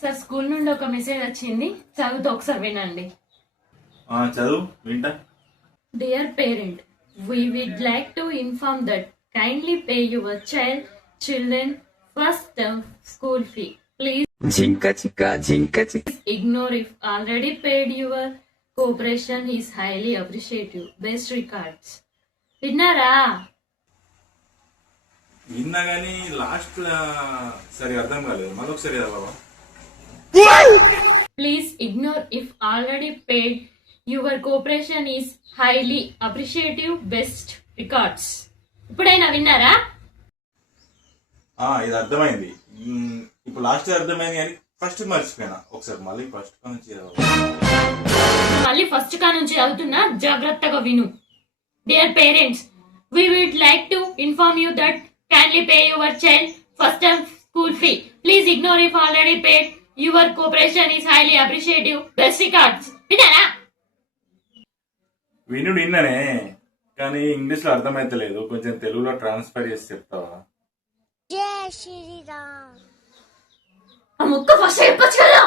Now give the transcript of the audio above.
Sir school నుండి ఒక message వచ్చింది, చదువుతూ ఒకసారి వినండి. చదువు వింటా. Dear parent, we would like to inform that kindly pay your children first term school fee. Please Jinka chika, jinka chika. ignore if already paid. Your cooperation is highly appreciated. Best regards. విన్నారా? విన్నా గానీ last సరి అర్థం కాలేదు, మళ్ళీ ఒకసారి చదవవా? Please ignore if already paid. Your cooperation is highly appreciative. Best regards. ఇప్పుడైనా విన్నారా? ఇది అర్థమైంది. ఇప్పుడు లాస్ట్ అర్థమైంది కానీ ఫస్ట్ మర్చిపోయినా. ఒకసారి మళ్ళీ ఫస్ట్ నుంచి మళ్ళీ ఫస్ట్ కా నుంచి చదువుతున్నా, జాగ్రత్తగా విను. Dear parents, we would like to inform you that kindly pay your child first term school fee. Please ignore if already paid. Your cooperation is highly appreciative. Best regards. విన్నారా? వినుడు విన్ననే కానీ ఇంగ్లీష్ లో అర్థమైతలేదు. కొంచెం తెలుగులో ట్రాన్స్ఫర్ చేసి చెప్తావా? ఆ ముక్క ఫస్ట్ చెప్పొచ్చు కదా.